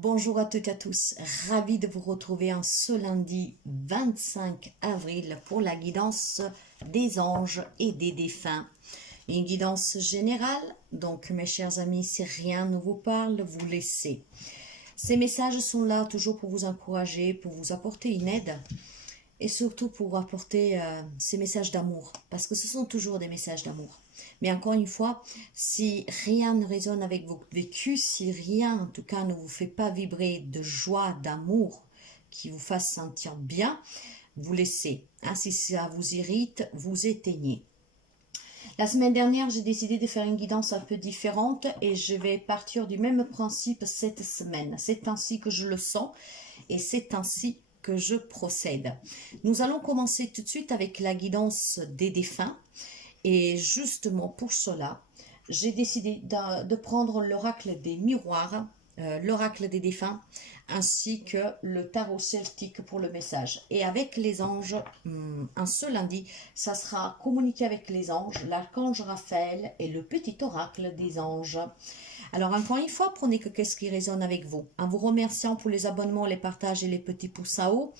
Bonjour à toutes et à tous, ravi de vous retrouver en ce lundi 25 avril pour la guidance des anges et des défunts. Une guidance générale, donc mes chers amis, si rien ne vous parle, vous laissez. Ces messages sont là toujours pour vous encourager, pour vous apporter une aide et surtout pour apporter ces messages d'amour, parce que ce sont toujours des messages d'amour. Mais encore une fois, si rien ne résonne avec votre vécu, si rien en tout cas ne vous fait pas vibrer de joie, d'amour, qui vous fasse sentir bien, vous laissez. Hein, si ça vous irrite, vous éteignez. La semaine dernière, j'ai décidé de faire une guidance un peu différente et je vais partir du même principe cette semaine. C'est ainsi que je le sens et c'est ainsi que je procède. Nous allons commencer tout de suite avec la guidance des défunts. Et justement pour cela, j'ai décidé de prendre l'oracle des miroirs, l'oracle des défunts, ainsi que le tarot celtique pour le message. Et avec les anges, un seul lundi, ça sera communiqué avec les anges, l'archange Raphaël et le petit oracle des anges. Alors encore une fois, prenez que qu'est-ce qui résonne avec vous. En vous remerciant pour les abonnements, les partages et les petits pouces en haut,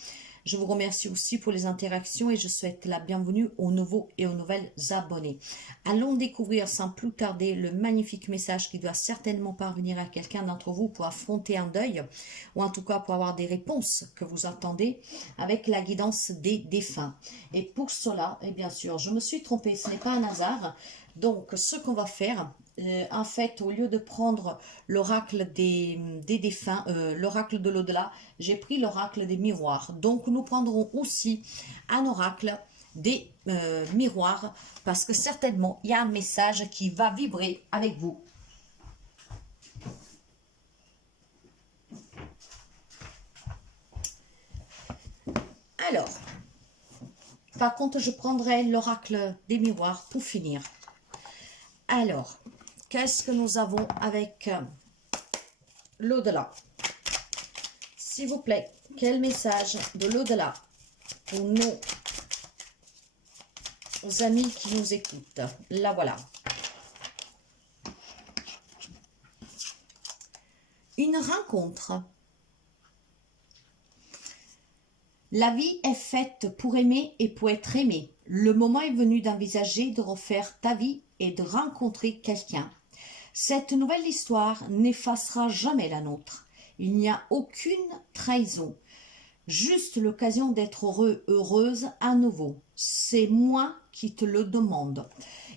je vous remercie aussi pour les interactions et je souhaite la bienvenue aux nouveaux et aux nouvelles abonnés. Allons découvrir sans plus tarder le magnifique message qui doit certainement parvenir à quelqu'un d'entre vous pour affronter un deuil ou en tout cas pour avoir des réponses que vous attendez avec la guidance des défunts. Et pour cela, et bien sûr, je me suis trompée, ce n'est pas un hasard. Donc, ce qu'on va faire, en fait, au lieu de prendre l'oracle des défunts, l'oracle de l'au-delà, j'ai pris l'oracle des miroirs. Donc, nous prendrons aussi un oracle des miroirs parce que certainement, il y a un message qui va vibrer avec vous. Alors, par contre, je prendrai l'oracle des miroirs pour finir. Alors, qu'est-ce que nous avons avec l'au-delà? S'il vous plaît, quel message de l'au-delà pour nos amis qui nous écoutent? La voilà. Une rencontre. La vie est faite pour aimer et pour être aimé. Le moment est venu d'envisager de refaire ta vie et de rencontrer quelqu'un. Cette nouvelle histoire n'effacera jamais la nôtre. Il n'y a aucune trahison. Juste l'occasion d'être heureux, heureuse à nouveau. C'est moi qui te le demande.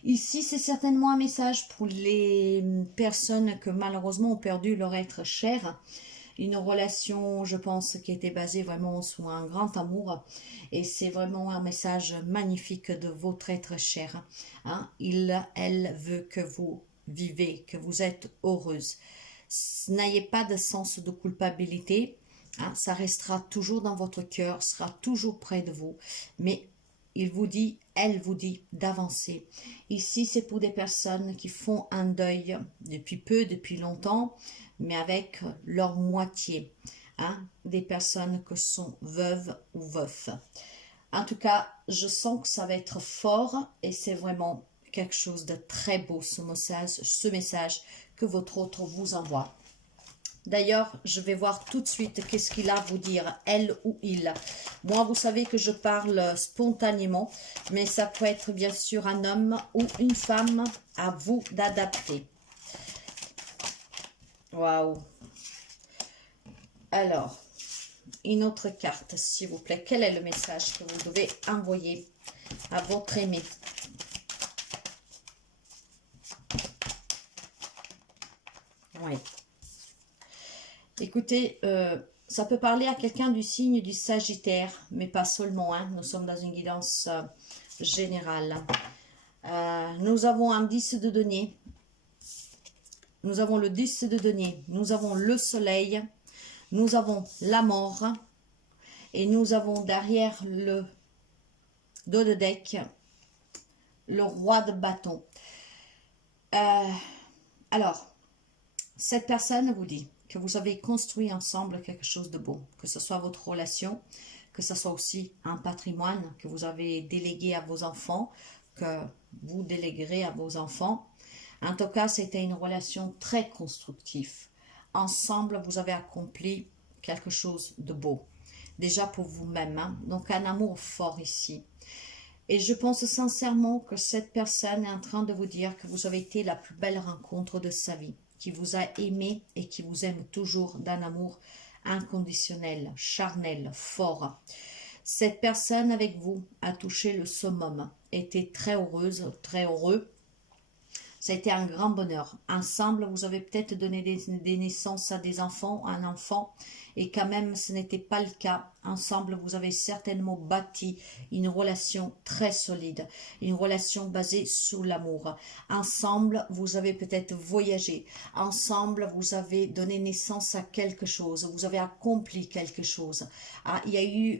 Ici, c'est certainement un message pour les personnes que malheureusement ont perdu leur être cher. Une relation, je pense, qui était basée vraiment sur un grand amour. Et c'est vraiment un message magnifique de votre être cher. Hein? Elle veut que vous vivez, que vous êtes heureuse. N'ayez pas de sens de culpabilité. Hein? Ça restera toujours dans votre cœur, sera toujours près de vous. Mais il vous dit, elle vous dit d'avancer. Ici, c'est pour des personnes qui font un deuil depuis longtemps, mais avec leur moitié. Hein, des personnes que sont veuves ou veufs. En tout cas, je sens que ça va être fort et c'est vraiment quelque chose de très beau, ce message que votre autre vous envoie. D'ailleurs, je vais voir tout de suite qu'est-ce qu'il a à vous dire, elle ou il. Moi, vous savez que je parle spontanément, mais ça peut être bien sûr un homme ou une femme, à vous d'adapter. Waouh! Alors, une autre carte, s'il vous plaît. Quel est le message que vous devez envoyer à votre aimé? Oui. Écoutez, ça peut parler à quelqu'un du signe du Sagittaire, mais pas seulement. Hein. Nous sommes dans une guidance générale. Nous avons un 10 de denier. Nous avons le 10 de denier. Nous avons le soleil. Nous avons la mort. Et nous avons derrière le dos de deck le roi de bâton. Alors, cette personne vous dit que vous avez construit ensemble quelque chose de beau, que ce soit votre relation, que ce soit aussi un patrimoine que vous avez délégué à vos enfants, que vous déléguerez à vos enfants. En tout cas, c'était une relation très constructive. ensemble, vous avez accompli quelque chose de beau. Déjà pour vous-même, hein. Donc un amour fort ici. Et je pense sincèrement que cette personne est en train de vous dire que vous avez été la plus belle rencontre de sa vie, qui vous a aimé et qui vous aime toujours d'un amour inconditionnel, charnel, fort. Cette personne avec vous a touché le summum, était très heureuse, très heureux. Ça a été un grand bonheur. Ensemble, vous avez peut-être donné des naissances à des enfants, à un enfant, et quand même, ce n'était pas le cas. Ensemble, vous avez certainement bâti une relation très solide, une relation basée sur l'amour. Ensemble, vous avez peut-être voyagé. Ensemble, vous avez donné naissance à quelque chose. Vous avez accompli quelque chose. Ah,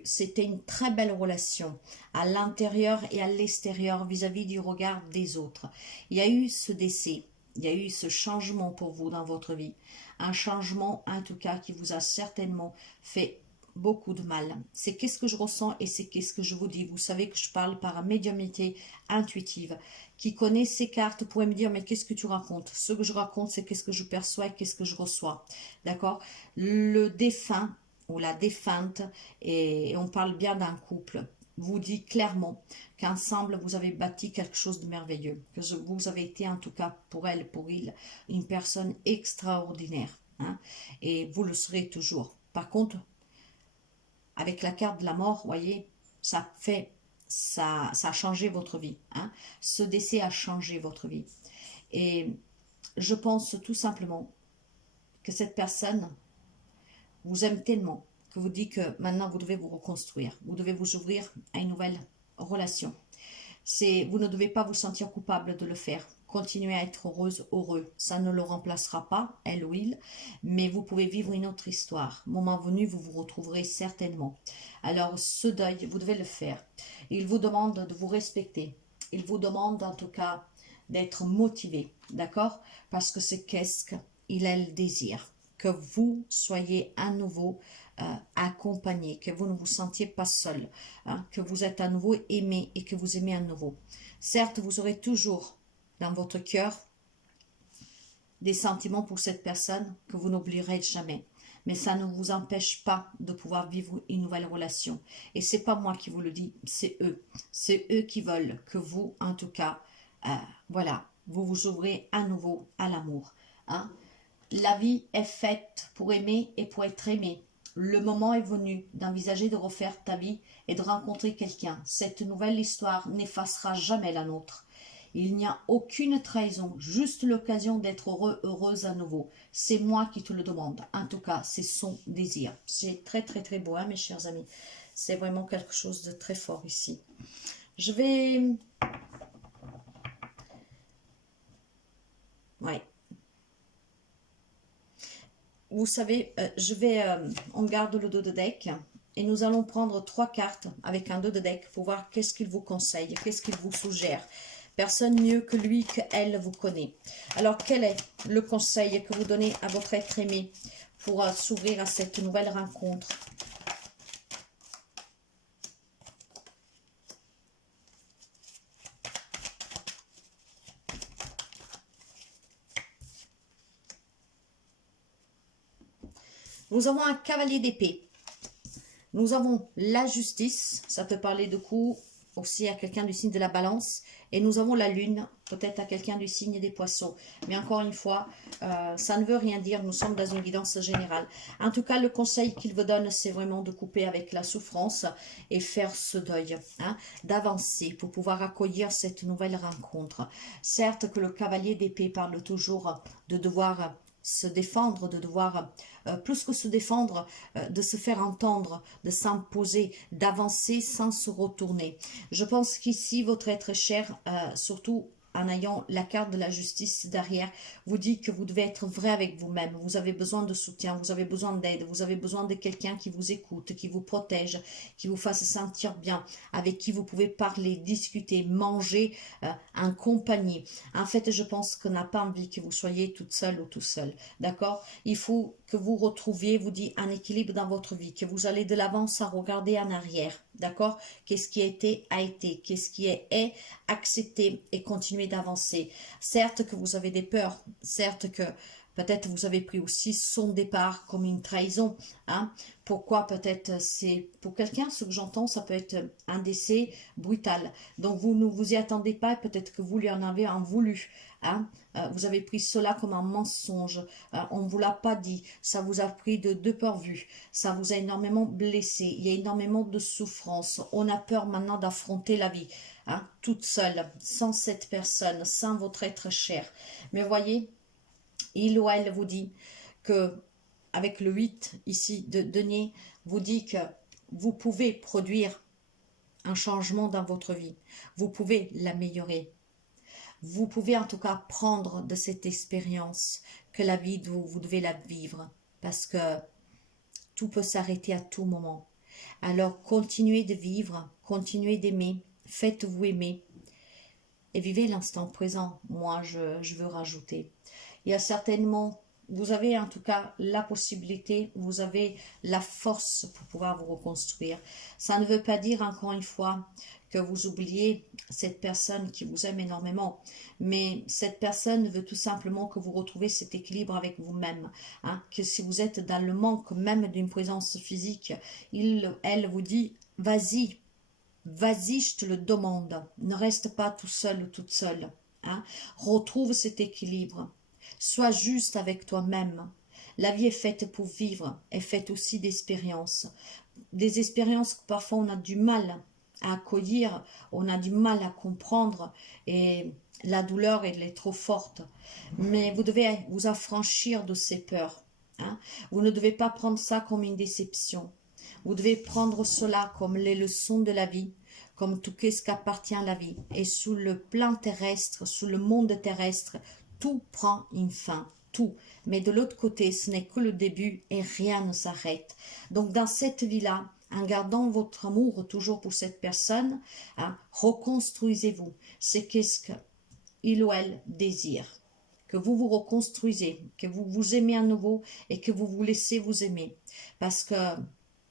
c'était une très belle relation à l'intérieur et à l'extérieur vis-à-vis du regard des autres. Il y a eu ce décès. Il y a eu ce changement pour vous dans votre vie. Un changement, en tout cas, qui vous a certainement fait beaucoup de mal. C'est qu'est-ce que je ressens et c'est qu'est-ce que je vous dis. Vous savez que je parle par médiumnité intuitive. Qui connaît ces cartes pourrait me dire, mais qu'est-ce que tu racontes? Ce que je raconte, c'est qu'est-ce que je perçois et qu'est-ce que je reçois. D'accord? Le défunt ou la défunte, et on parle bien d'un couple, vous dit clairement qu'ensemble vous avez bâti quelque chose de merveilleux, que vous avez été en tout cas pour elle, pour il, une personne extraordinaire, hein, et vous le serez toujours. Par contre, avec la carte de la mort, voyez, ça a changé votre vie, hein. Ce décès a changé votre vie. Et je pense tout simplement que cette personne vous aime tellement que vous dit que maintenant vous devez vous reconstruire, vous devez vous ouvrir à une nouvelle relation. Vous ne devez pas vous sentir coupable de le faire. Continuez à être heureuse, heureux. Ça ne le remplacera pas, elle ou il, mais vous pouvez vivre une autre histoire. Moment venu, vous vous retrouverez certainement. Alors, ce deuil, vous devez le faire. Il vous demande de vous respecter. Il vous demande en tout cas d'être motivé, d'accord? Parce que c'est qu'est-ce qu'il a le désir. Que vous soyez à nouveau accompagné, que vous ne vous sentiez pas seul, hein, que vous êtes à nouveau aimé et que vous aimez à nouveau. Certes, vous aurez toujours dans votre cœur des sentiments pour cette personne que vous n'oublierez jamais. Mais ça ne vous empêche pas de pouvoir vivre une nouvelle relation. Et c'est pas moi qui vous le dis, c'est eux. C'est eux qui veulent que vous, en tout cas, voilà, vous vous ouvrez à nouveau à l'amour. Hein. La vie est faite pour aimer et pour être aimé. Le moment est venu d'envisager de refaire ta vie et de rencontrer quelqu'un. Cette nouvelle histoire n'effacera jamais la nôtre. Il n'y a aucune trahison, juste l'occasion d'être heureux, heureuse à nouveau. C'est moi qui te le demande. En tout cas, c'est son désir. C'est très très très beau, hein, mes chers amis. C'est vraiment quelque chose de très fort ici. Je vais... Ouais. Vous savez, on garde le dos de deck et nous allons prendre 3 cartes avec un dos de deck pour voir qu'est-ce qu'il vous conseille, qu'est-ce qu'il vous suggère. Personne mieux que lui, qu'elle vous connaît. Alors, quel est le conseil que vous donnez à votre être aimé pour s'ouvrir à cette nouvelle rencontre? Nous avons un cavalier d'épée. Nous avons la justice. Ça peut parler de coups aussi à quelqu'un du signe de la balance. Et nous avons la lune, peut-être à quelqu'un du signe des poissons. Mais encore une fois, ça ne veut rien dire. Nous sommes dans une guidance générale. En tout cas, le conseil qu'il vous donne, c'est vraiment de couper avec la souffrance et faire ce deuil. Hein, d'avancer pour pouvoir accueillir cette nouvelle rencontre. Certes que le cavalier d'épée parle toujours de devoir se défendre, de devoir, plus que se défendre, de se faire entendre, de s'imposer, d'avancer sans se retourner. Je pense qu'ici, votre être cher, surtout en ayant la carte de la justice derrière, vous dit que vous devez être vrai avec vous-même. Vous avez besoin de soutien, vous avez besoin d'aide, vous avez besoin de quelqu'un qui vous écoute, qui vous protège, qui vous fasse sentir bien, avec qui vous pouvez parler, discuter, manger en compagnie. En fait, je pense qu'on n'a pas envie que vous soyez toute seule ou tout seul. D'accord? Il faut que vous retrouviez, vous dit, un équilibre dans votre vie, que vous allez de l'avant sans regarder en arrière. D'accord? Qu'est-ce qui a été. Qu'est-ce qui est accepté et continuer d'avancer. Certes que vous avez des peurs, certes que Peut-être vous avez pris aussi son départ comme une trahison. Hein. Pourquoi? Peut-être c'est pour quelqu'un, ce que j'entends, ça peut être un décès brutal. Donc vous ne vous y attendez pas, peut-être que vous lui en avez en voulu. Hein. Vous avez pris cela comme un mensonge. On ne vous l'a pas dit. Ça vous a pris de dépourvu. Ça vous a énormément blessé. Il y a énormément de souffrance. On a peur maintenant d'affronter la vie. Hein, toute seule, sans cette personne, sans votre être cher. Mais voyez, il ou elle vous dit que, avec le 8 ici de denier, vous dit que vous pouvez produire un changement dans votre vie. Vous pouvez l'améliorer. Vous pouvez en tout cas prendre de cette expérience que la vie, vous devez la vivre. Parce que tout peut s'arrêter à tout moment. Alors continuez de vivre, continuez d'aimer, faites-vous aimer et vivez l'instant présent. Moi, je veux rajouter. Il y a certainement, vous avez en tout cas la possibilité, vous avez la force pour pouvoir vous reconstruire. Ça ne veut pas dire, encore une fois, que vous oubliez cette personne qui vous aime énormément. Mais cette personne veut tout simplement que vous retrouviez cet équilibre avec vous-même. Hein, que si vous êtes dans le manque même d'une présence physique, elle vous dit, vas-y, vas-y, je te le demande. Ne reste pas tout seul ou toute seule. Hein. Retrouve cet équilibre. Sois juste avec toi-même. La vie est faite pour vivre, est faite aussi d'expériences. Des expériences que parfois on a du mal à accueillir, on a du mal à comprendre et la douleur elle est trop forte. Mais vous devez vous affranchir de ces peurs. Hein. Vous ne devez pas prendre ça comme une déception. Vous devez prendre cela comme les leçons de la vie, comme tout ce qu'appartient à la vie. Et sous le plan terrestre, sous le monde terrestre, tout prend une fin, tout. Mais de l'autre côté, ce n'est que le début et rien ne s'arrête. Donc dans cette vie-là, en gardant votre amour toujours pour cette personne, hein, reconstruisez-vous. C'est qu'est-ce qu'il ou elle désire. Que vous vous reconstruisez, que vous vous aimez à nouveau et que vous vous laissez vous aimer. Parce que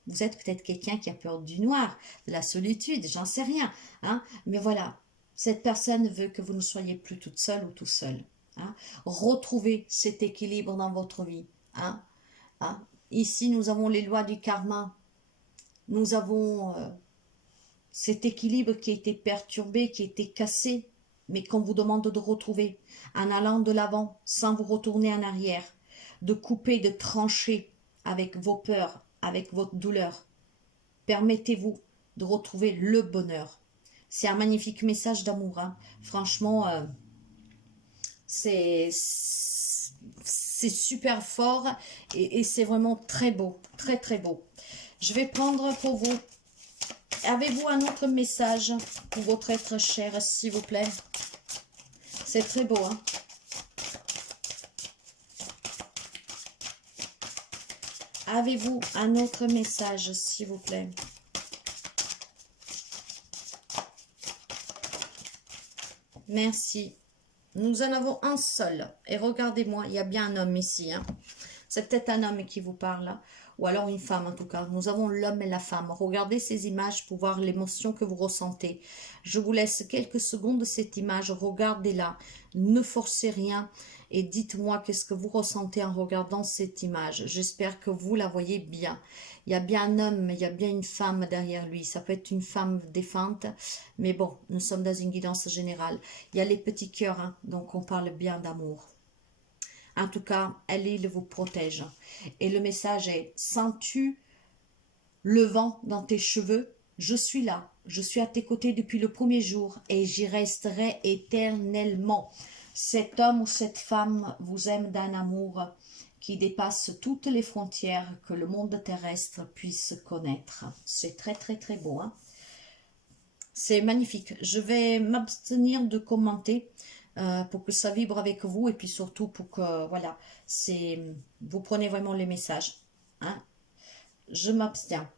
vous êtes peut-être quelqu'un qui a peur du noir, de la solitude, j'en sais rien. Hein, mais voilà, cette personne veut que vous ne soyez plus toute seule ou tout seul. Hein. Retrouvez cet équilibre dans votre vie. Hein. Hein. Ici, nous avons les lois du karma. Nous avons cet équilibre qui a été perturbé, qui a été cassé, mais qu'on vous demande de retrouver en allant de l'avant, sans vous retourner en arrière, de couper, de trancher avec vos peurs, avec votre douleur. Permettez-vous de retrouver le bonheur. C'est un magnifique message d'amour. Hein. Franchement, c'est super fort et c'est vraiment très beau, très très beau. Je vais prendre pour vous, avez-vous un autre message pour votre être cher, s'il vous plaît? C'est très beau, hein? Avez-vous un autre message, s'il vous plaît? Merci. Nous en avons un seul. Et regardez-moi, il y a bien un homme ici. Hein. C'est peut-être un homme qui vous parle. Ou alors une femme en tout cas. Nous avons l'homme et la femme. Regardez ces images pour voir l'émotion que vous ressentez. Je vous laisse quelques secondes de cette image. Regardez-la. Ne forcez rien. Et dites-moi qu'est-ce que vous ressentez en regardant cette image. J'espère que vous la voyez bien. Il y a bien un homme, mais il y a bien une femme derrière lui. Ça peut être une femme défunte. Mais bon, nous sommes dans une guidance générale. Il y a les petits cœurs, hein, donc on parle bien d'amour. En tout cas, elle vous protège. Et le message est, sens-tu le vent dans tes cheveux? Je suis là. Je suis à tes côtés depuis le premier jour et j'y resterai éternellement. Cet homme ou cette femme vous aime d'un amour qui dépasse toutes les frontières que le monde terrestre puisse connaître. C'est très très très beau. Hein? C'est magnifique. Je vais m'abstenir de commenter pour que ça vibre avec vous et puis surtout pour que voilà, vous prenez vraiment les messages. Hein? Je m'abstiens.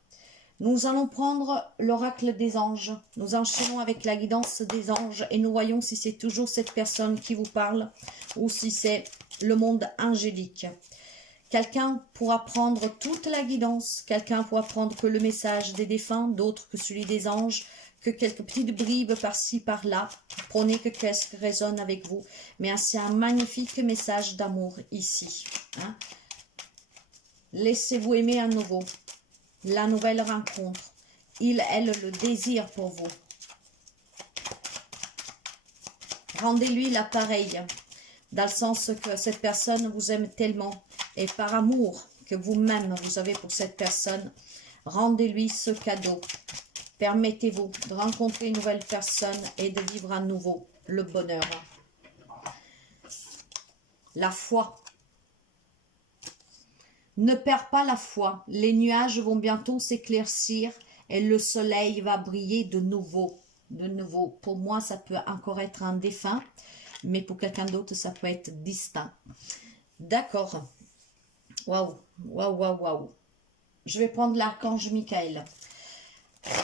Nous allons prendre l'oracle des anges. Nous enchaînons avec la guidance des anges et nous voyons si c'est toujours cette personne qui vous parle ou si c'est le monde angélique. Quelqu'un pourra prendre toute la guidance, quelqu'un pourra prendre que le message des défunts, d'autres que celui des anges, que quelques petites bribes par-ci, par-là. Prenez que qu'est-ce qui résonne avec vous. Mais c'est un magnifique message d'amour ici. Hein. Laissez-vous aimer à nouveau. La nouvelle rencontre. Il, elle, le désir pour vous. Rendez-lui l'appareil. Dans le sens que cette personne vous aime tellement. Et par amour que vous-même vous avez pour cette personne, rendez-lui ce cadeau. Permettez-vous de rencontrer une nouvelle personne et de vivre à nouveau le bonheur. La foi. Ne perds pas la foi. Les nuages vont bientôt s'éclaircir et le soleil va briller de nouveau. De nouveau. Pour moi, ça peut encore être un défunt, mais pour quelqu'un d'autre, ça peut être distinct. D'accord. Waouh, waouh, waouh, waouh. Je vais prendre l'archange Michael.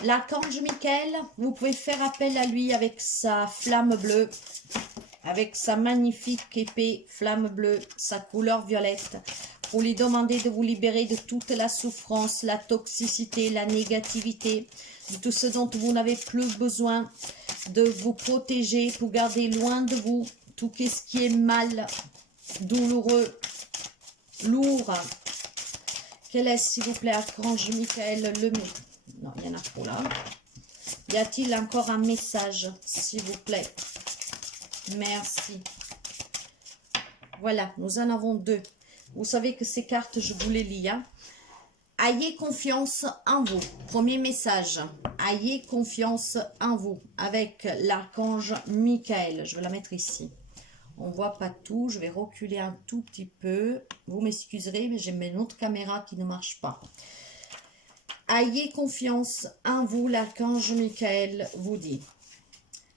L'archange Michael, vous pouvez faire appel à lui avec sa flamme bleue, avec sa magnifique épée flamme bleue, sa couleur violette, pour lui demander de vous libérer de toute la souffrance, la toxicité, la négativité, de tout ce dont vous n'avez plus besoin, de vous protéger pour garder loin de vous tout ce qui est mal, douloureux, lourd. Quel est, s'il vous plaît, archange Michael, le mot? Non, il y en a trop là. Y a-t-il encore un message, s'il vous plaît? Merci. Voilà, nous en avons deux. Vous savez que ces cartes, je vous les lis. Hein. Ayez confiance en vous. Premier message. Ayez confiance en vous. Avec l'archange Michael. Je vais la mettre ici. On ne voit pas tout. Je vais reculer un tout petit peu. Vous m'excuserez, mais j'ai une autre caméra qui ne marche pas. Ayez confiance en vous, l'archange Michael vous dit.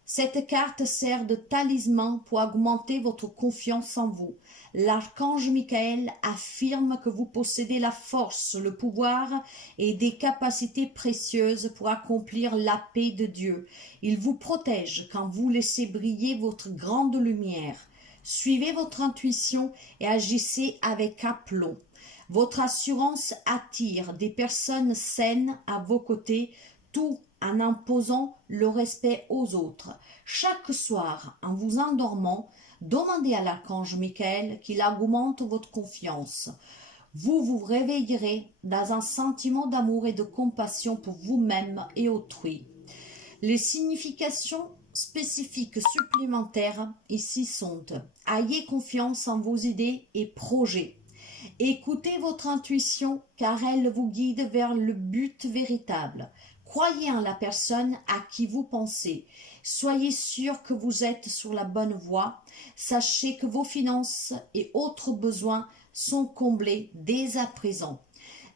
Cette carte sert de talisman pour augmenter votre confiance en vous. L'archange Michael affirme que vous possédez la force, le pouvoir et des capacités précieuses pour accomplir la paix de Dieu. Il vous protège quand vous laissez briller votre grande lumière. Suivez votre intuition et agissez avec aplomb. Votre assurance attire des personnes saines à vos côtés, tout en imposant le respect aux autres. Chaque soir, en vous endormant, demandez à l'archange Michael qu'il augmente votre confiance. Vous vous réveillerez dans un sentiment d'amour et de compassion pour vous-même et autrui. Les significations spécifiques supplémentaires ici sont: ayez confiance en vos idées et projets. Écoutez votre intuition car elle vous guide vers le but véritable. Croyez en la personne à qui vous pensez. Soyez sûr que vous êtes sur la bonne voie. Sachez que vos finances et autres besoins sont comblés dès à présent.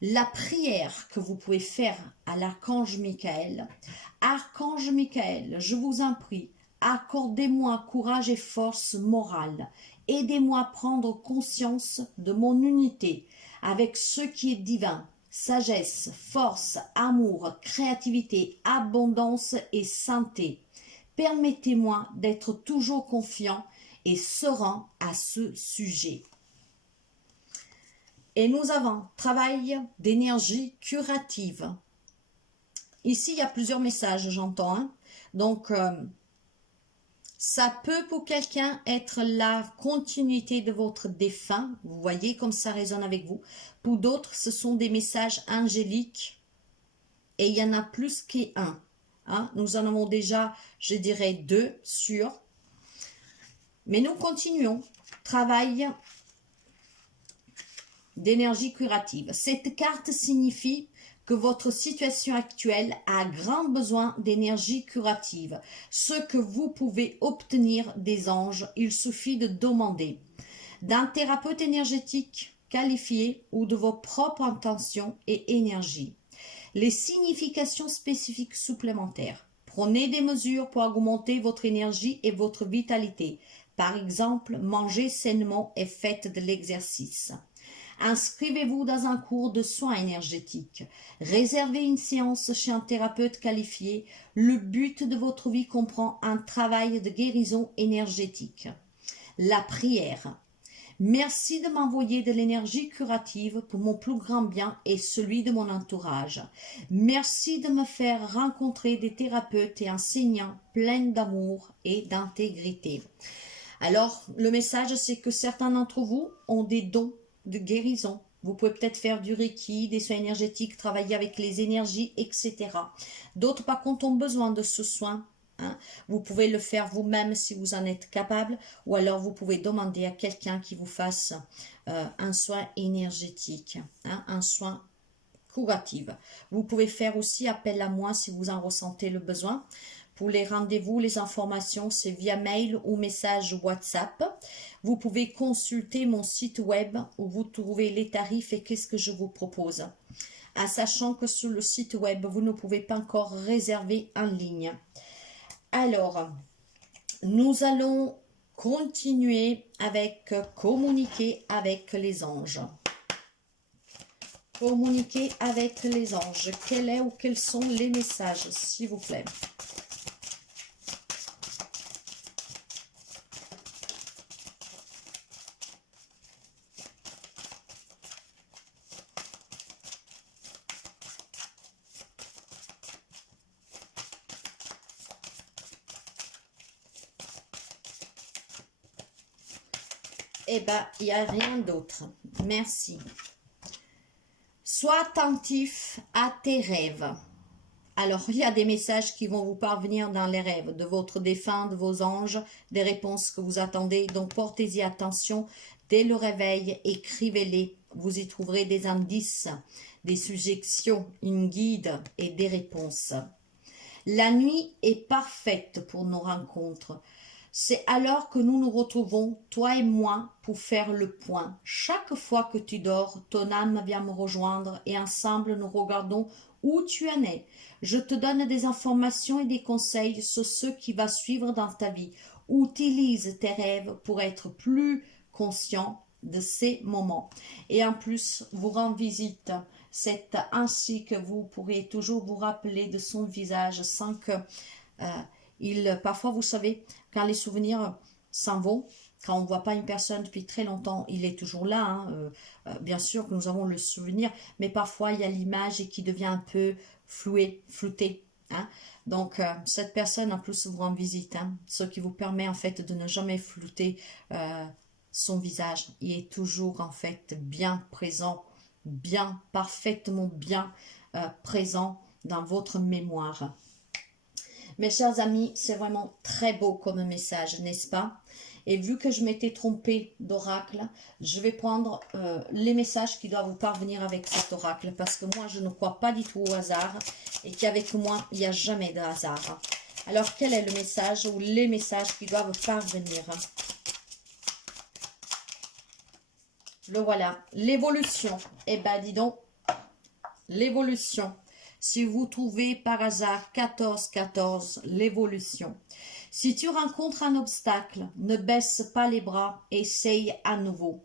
La prière que vous pouvez faire à l'archange Michael. Archange Michael, je vous en prie, accordez-moi courage et force morale. Aidez-moi à prendre conscience de mon unité avec ce qui est divin. Sagesse, force, amour, créativité, abondance et santé. Permettez-moi d'être toujours confiant et serein à ce sujet. Et nous avons travail d'énergie curative. Ici, il y a plusieurs messages, j'entends. Hein? Donc, ça peut pour quelqu'un être la continuité de votre défunt. Vous voyez comme ça résonne avec vous. Pour d'autres, ce sont des messages angéliques. Et il y en a plus qu'un. Hein? Nous en avons déjà, je dirais, 2 sûrs. Mais nous continuons. Travail d'énergie curative. Cette carte signifie que votre situation actuelle a grand besoin d'énergie curative. Ce que vous pouvez obtenir des anges, il suffit de demander d'un thérapeute énergétique qualifié ou de vos propres intentions et énergies. Les significations spécifiques supplémentaires. Prenez des mesures pour augmenter votre énergie et votre vitalité. Par exemple, mangez sainement et faites de l'exercice. Inscrivez-vous dans un cours de soins énergétiques. Réservez une séance chez un thérapeute qualifié. Le but de votre vie comprend un travail de guérison énergétique. La prière. Merci de m'envoyer de l'énergie curative pour mon plus grand bien et celui de mon entourage. Merci de me faire rencontrer des thérapeutes et enseignants pleins d'amour et d'intégrité. Alors, le message, c'est que certains d'entre vous ont des dons de guérison. Vous pouvez peut-être faire du Reiki, des soins énergétiques, travailler avec les énergies, etc. D'autres, par contre, ont besoin de ce soin. Hein. Vous pouvez le faire vous-même si vous en êtes capable, ou alors vous pouvez demander à quelqu'un qui vous fasse un soin énergétique, hein, un soin curatif. Vous pouvez faire aussi appel à moi si vous en ressentez le besoin. Pour les rendez-vous, les informations, c'est via mail ou message WhatsApp. Vous pouvez consulter mon site web où vous trouvez les tarifs et qu'est-ce que je vous propose. En sachant que sur le site web, vous ne pouvez pas encore réserver en ligne. Alors, nous allons continuer avec communiquer avec les anges. Communiquer avec les anges. Quel est ou quels sont les messages, s'il vous plaît? Eh bien, il n'y a rien d'autre. Merci. Sois attentif à tes rêves. Alors, il y a des messages qui vont vous parvenir dans les rêves de votre défunt, de vos anges, des réponses que vous attendez. Donc, portez-y attention. Dès le réveil, écrivez-les. Vous y trouverez des indices, des suggestions, une guide et des réponses. La nuit est parfaite pour nos rencontres. C'est alors que nous nous retrouvons, toi et moi, pour faire le point. Chaque fois que tu dors, ton âme vient me rejoindre et ensemble nous regardons où tu en es. Je te donne des informations et des conseils sur ce qui va suivre dans ta vie. Utilise tes rêves pour être plus conscient de ces moments. Et en plus, vous rend visite. C'est ainsi que vous pourrez toujours vous rappeler de son visage sans que... parfois, vous savez, quand les souvenirs s'en vont, quand on ne voit pas une personne depuis très longtemps, il est toujours là. Hein, bien sûr que nous avons le souvenir, mais parfois il y a l'image qui devient un peu floutée. Hein. Donc, cette personne en plus vous rend visite, hein, ce qui vous permet en fait de ne jamais flouter son visage. Il est toujours en fait bien présent, bien, parfaitement bien présent dans votre mémoire. Mes chers amis, c'est vraiment très beau comme message, n'est-ce pas? Et vu que je m'étais trompée d'oracle, je vais prendre les messages qui doivent vous parvenir avec cet oracle. Parce que moi, je ne crois pas du tout au hasard. Et qu'avec moi, il n'y a jamais de hasard. Alors, quel est le message ou les messages qui doivent parvenir? Le voilà. L'évolution. Eh ben, dis donc, l'évolution. Si vous trouvez par hasard 14-14, l'évolution. Si tu rencontres un obstacle, ne baisse pas les bras, essaye à nouveau.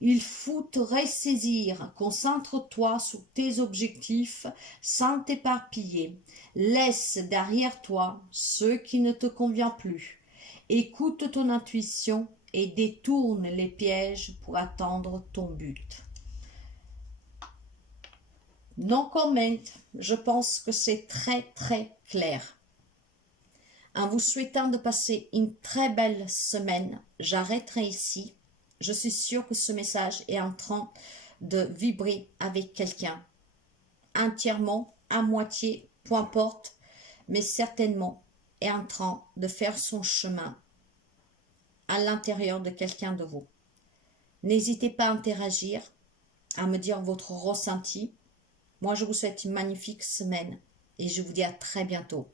Il faut te ressaisir, concentre-toi sur tes objectifs sans t'éparpiller. Laisse derrière toi ce qui ne te convient plus. Écoute ton intuition et détourne les pièges pour atteindre ton but. Non comment, je pense que c'est très clair. En vous souhaitant de passer une très belle semaine, j'arrêterai ici. Je suis sûre que ce message est en train de vibrer avec quelqu'un. Entièrement, à moitié, peu importe, mais certainement est en train de faire son chemin à l'intérieur de quelqu'un de vous. N'hésitez pas à interagir, à me dire votre ressenti. Moi, je vous souhaite une magnifique semaine et je vous dis à très bientôt.